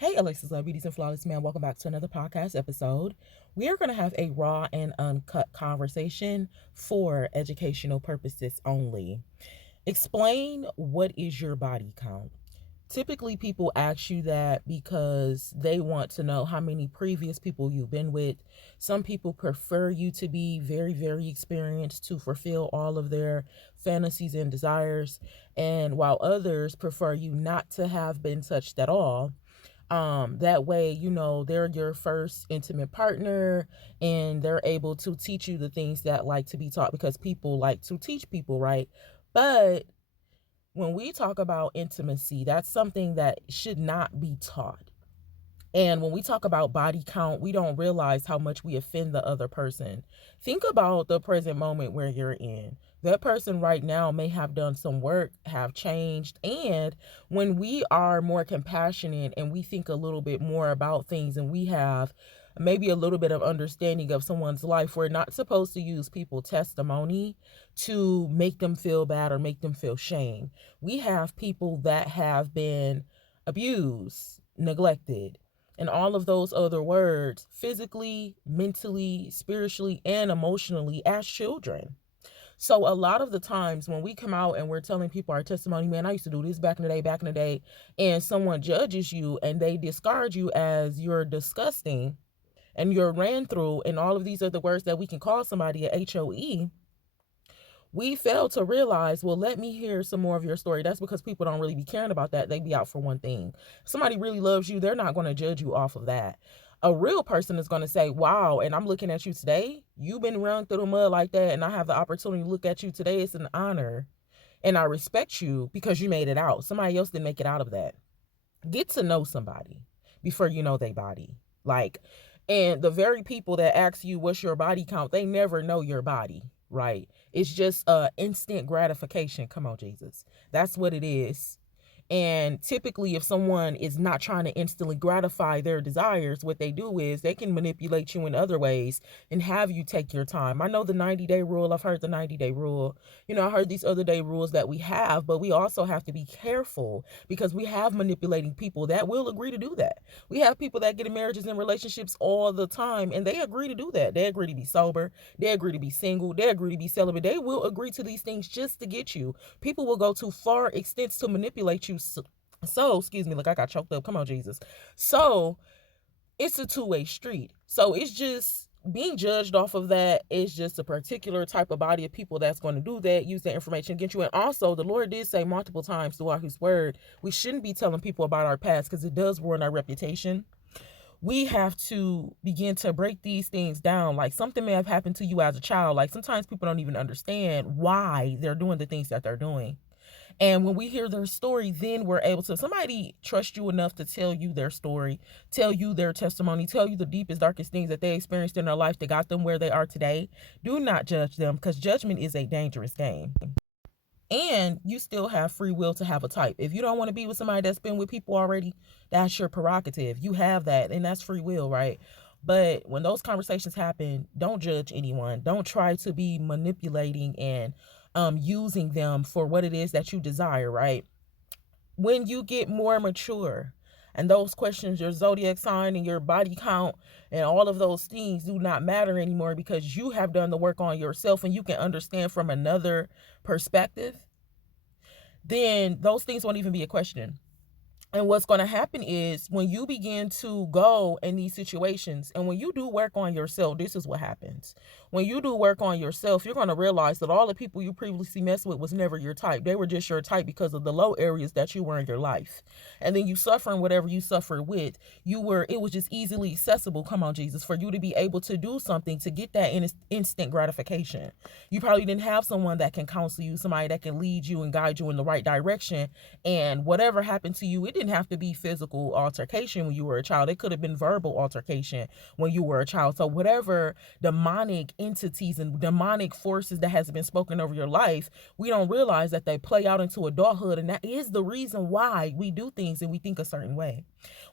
Hey, Alexus, Love Beauties and Flawless Man. Welcome back to another podcast episode. We are going to have a raw and uncut conversation for educational purposes only. Explain what is your body count. Typically, people ask you that because they want to know how many previous people you've been with. Some people prefer you to be very, very experienced to fulfill all of their fantasies and desires. And while others prefer you not to have been touched at all, that way, they're your first intimate partner and they're able to teach you the things that like to be taught because people like to teach people, right? But when we talk about intimacy, that's something that should not be taught. And when we talk about body count, we don't realize how much we offend the other person. Think about the present moment where you're in. That person right now may have done some work, have changed. And when we are more compassionate and we think a little bit more about things and we have maybe a little bit of understanding of someone's life, we're not supposed to use people's testimony to make them feel bad or make them feel shame. We have people that have been abused, neglected, and all of those other words physically, mentally, spiritually, and emotionally as children. So a lot of the times when we come out and we're telling people our testimony, man, I used to do this back in the day, and someone judges you and they discard you as you're disgusting and you're ran through and all of these other words that we can call somebody a HOE, we fail to realize, well, let me hear some more of your story. That's because people don't really be caring about that. They be out for one thing. If somebody really loves you, they're not going to judge you off of that. A real person is going to say, wow, and I'm looking at you today. You've been run through the mud like that, and I have the opportunity to look at you today. It's an honor, and I respect you because you made it out. Somebody else didn't make it out of that. Get to know somebody before you know their body. And the very people that ask you what's your body count, they never know your body, right? It's just instant gratification. Come on, Jesus. That's what it is. And typically, if someone is not trying to instantly gratify their desires, what they do is they can manipulate you in other ways and have you take your time. I know the 90-day rule. I've heard the 90-day rule. I heard these other day rules that we have, but we also have to be careful because we have manipulating people that will agree to do that. We have people that get in marriages and relationships all the time, and they agree to do that. They agree to be sober. They agree to be single. They agree to be celibate. They will agree to these things just to get you. People will go to far extents to manipulate you. So, excuse me, look, I got choked up. Come on, Jesus. So, it's a two-way street. So, it's just being judged off of that is just a particular type of body of people that's going to do that, use that information against you. And also, the Lord did say multiple times throughout his word, we shouldn't be telling people about our past because it does ruin our reputation. We have to begin to break these things down. Like something may have happened to you as a child. Like sometimes people don't even understand why they're doing the things that they're doing. And when we hear their story, then we're able to, somebody trust you enough to tell you their story, tell you their testimony, tell you the deepest, darkest things that they experienced in their life that got them where they are today. Do not judge them because judgment is a dangerous game. And you still have free will to have a type. If you don't want to be with somebody that's been with people already, that's your prerogative. You have that, and that's free will, right? But when those conversations happen, don't judge anyone. Don't try to be manipulating and using them for what it is that you desire, right? When you get more mature and those questions, your zodiac sign and your body count and all of those things do not matter anymore because you have done the work on yourself and you can understand from another perspective, then those things won't even be a question. And what's going to happen is when you begin to go in these situations and when you do work on yourself, this is what happens. When you do work on yourself, you're going to realize that all the people you previously messed with was never your type. They were just your type because of the low areas that you were in your life. And then you suffering whatever you suffered with, it was just easily accessible. Come on, Jesus, for you to be able to do something to get that instant gratification. You probably didn't have someone that can counsel you, somebody that can lead you and guide you in the right direction. And whatever happened to you, it didn't have to be physical altercation when you were a child. It could have been verbal altercation when you were a child. So whatever demonic entities and demonic forces that has been spoken over your life, we don't realize that they play out into adulthood. And that is the reason why we do things and we think a certain way.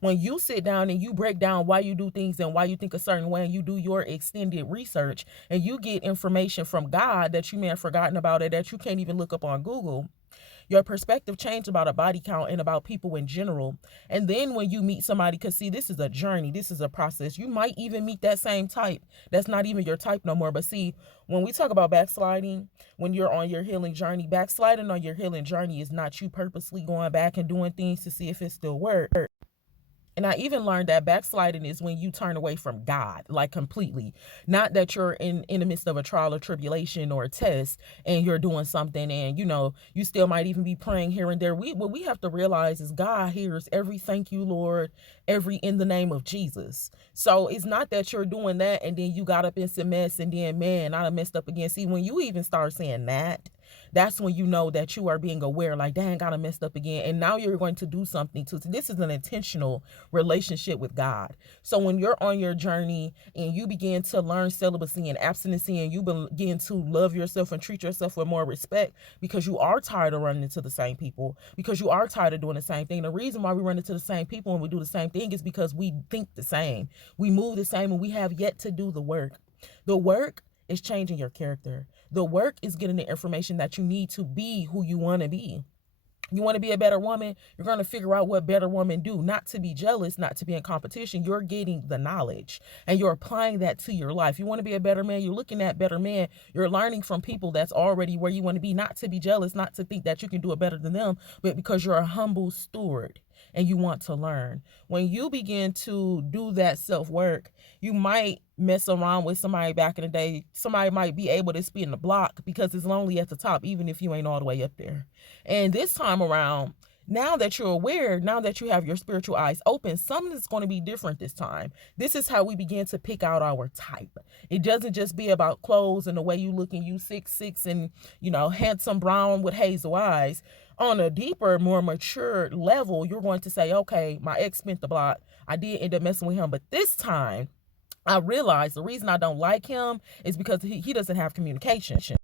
When you sit down and you break down why you do things and why you think a certain way and you do your extended research and you get information from God that you may have forgotten about it, that you can't even look up on Google, Your perspective changed about a body count and about people in general. And then when you meet somebody, because see, this is a journey, this is a process. You might even meet that same type that's not even your type no more. But see, when we talk about backsliding, when you're on your healing journey, backsliding on your healing journey is not you purposely going back and doing things to see if it still works. And I even learned that backsliding is when you turn away from God, like completely. Not that you're in the midst of a trial or tribulation or a test and you're doing something and, you still might even be praying here and there. What we have to realize is God hears every thank you, Lord, every in the name of Jesus. So it's not that you're doing that and then you got up in some mess and then, man, I done messed up again. See, when you even start saying that, that's when you know that you are being aware, like, dang, I done messed up again. And now you're going to do something to this is an intentional relationship with God. So when you're on your journey and you begin to learn celibacy and abstinency and you begin to love yourself and treat yourself with more respect because you are tired of running into the same people, because you are tired of doing the same thing. The reason why we run into the same people and we do the same thing is because we think the same. We move the same and we have yet to do the work. The work is changing your character. The work is getting the information that you need to be who you want to be. You want to be a better woman, you're going to figure out what better women do, not to be jealous, not to be in competition. You're getting the knowledge and you're applying that to your life. You want to be a better man, you're looking at better men, you're learning from people that's already where you want to be, not to be jealous, not to think that you can do it better than them, but because you're a humble steward and you want to learn. When you begin to do that self-work, you might mess around with somebody back in the day. Somebody might be able to spin the block because it's lonely at the top, even if you ain't all the way up there. And this time around, now that you're aware, now that you have your spiritual eyes open, something is going to be different this time. This is how we begin to pick out our type. It doesn't just be about clothes and the way you look and you 6'6" and, handsome brown with hazel eyes. On a deeper, more mature level, you're going to say, okay, my ex spent the block. I did end up messing with him, but this time I realized the reason I don't like him is because he doesn't have communication.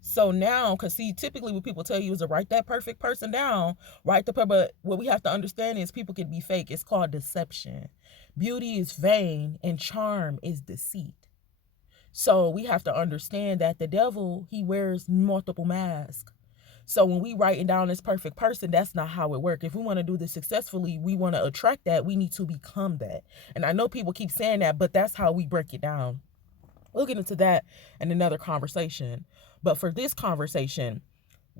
So now, because see, typically what people tell you is to write that perfect person down, but what we have to understand is people can be fake. It's called deception. Beauty is vain and charm is deceit. So we have to understand that the devil, he wears multiple masks. So when we writing down this perfect person, that's not how it works. If we want to do this successfully, we want to attract that, we need to become that. And I know people keep saying that, but that's how we break it down. We'll get into that in another conversation. But for this conversation,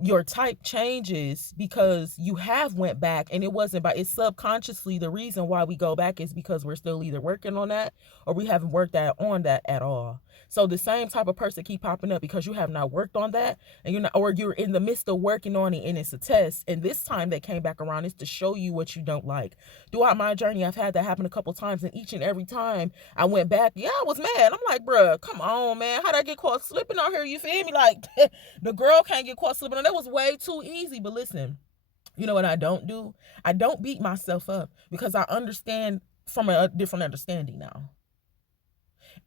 your type changes because you have went back and it's subconsciously. The reason why we go back is because we're still either working on that or we haven't worked on that at all. So the same type of person keep popping up because you have not worked on that and you're in the midst of working on it and it's a test. And this time they came back around is to show you what you don't like. Throughout my journey, I've had that happen a couple times, and each and every time I went back, I was mad. I'm like, bruh, come on, man. How'd I get caught slipping out here? You feel me? Like, the girl can't get caught slipping. That was way too easy. But listen, you know what I don't do? I don't beat myself up because I understand from a different understanding now.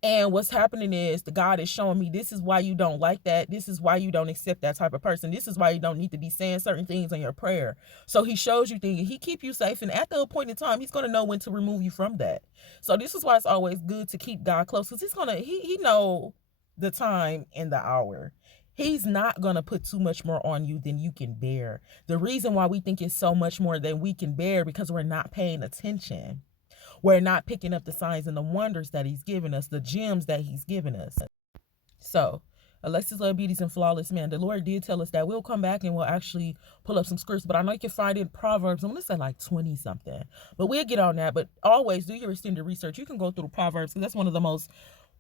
And what's happening is the God is showing me this is why you don't like that. This is why you don't accept that type of person. This is why you don't need to be saying certain things in your prayer. So he shows you things. He keep you safe. And at the appointed time, he's going to know when to remove you from that. So this is why it's always good to keep God close, because he know the time and the hour. He's not going to put too much more on you than you can bear. The reason why we think it's so much more than we can bear because we're not paying attention. We're not picking up the signs and the wonders that he's given us, the gems that he's given us. So, Alexus Love Beauties and Flawless Man. The Lord did tell us that we'll come back and we'll actually pull up some scripts, but I know you can find it in Proverbs. I'm going to say like 20 something, but we'll get on that. But always do your extended research. You can go through Proverbs because that's one of the most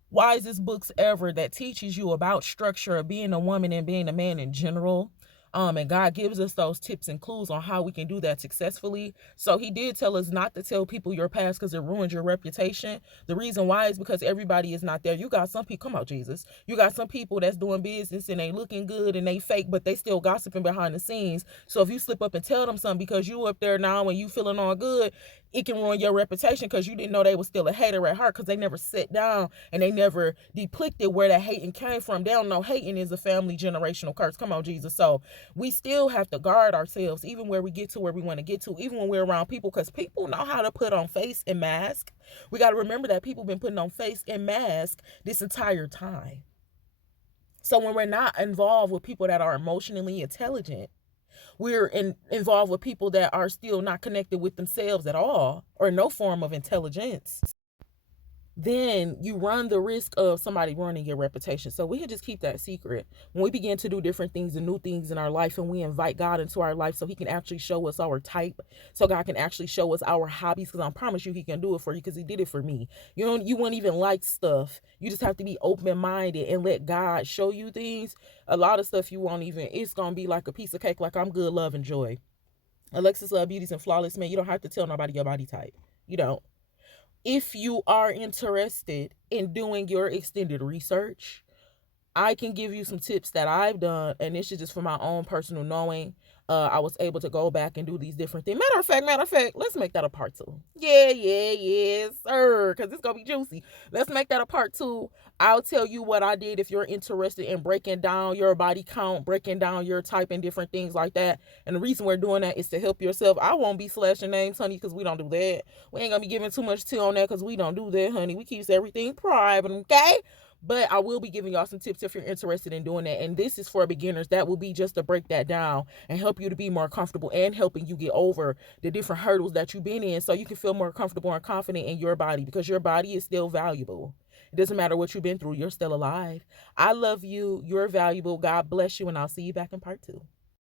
wisest books ever that teaches you about structure of being a woman and being a man in general. And God gives us those tips and clues on how we can do that successfully. So he did tell us not to tell people your past because it ruins your reputation. The reason why is because everybody is not there. You got some people, come on, Jesus. You got some people that's doing business and they looking good and they fake, but they still gossiping behind the scenes. So if you slip up and tell them something because you up there now and you feeling all good, it can ruin your reputation because you didn't know they were still a hater at heart because they never sat down and they never depicted where that hating came from. They don't know hating is a family generational curse. Come on, Jesus. So we still have to guard ourselves even where we get to where we want to get to, even when we're around people, because people know how to put on face and mask. We got to remember that people been putting on face and mask this entire time. So when we're not involved with people that are emotionally intelligent, Involved with people that are still not connected with themselves at all or no form of intelligence, then you run the risk of somebody ruining your reputation. So we can just keep that secret. When we begin to do different things and new things in our life, and we invite God into our life so he can actually show us our type, so God can actually show us our hobbies, because I promise you he can do it for you, because he did it for me. You won't even like stuff. You just have to be open-minded and let God show you things. A lot of stuff you won't even, it's going to be like a piece of cake, like I'm good, love, and joy. Alexus Love Beauties and Flawless Man. You don't have to tell nobody your body type. You don't. If you are interested in doing your extended research, I can give you some tips that I've done, and this is just for my own personal knowing. I was able to go back and do these different things. Matter of fact, let's make that a part two. Yeah, sir, because it's gonna be juicy. Let's make that a part two. I'll tell you what I did if you're interested in breaking down your body count, breaking down your type, and different things like that. And the reason we're doing that is to help yourself. I won't be slashing names, honey, because we don't do that. We ain't gonna be giving too much tea on that because we don't do that, honey. We keep everything private, okay? But I will be giving y'all some tips if you're interested in doing that. And this is for beginners. That will be just to break that down and help you to be more comfortable, and helping you get over the different hurdles that you've been in, so you can feel more comfortable and confident in your body, because your body is still valuable. It doesn't matter what you've been through. You're still alive. I love you. You're valuable. God bless you. And I'll see you back in part two.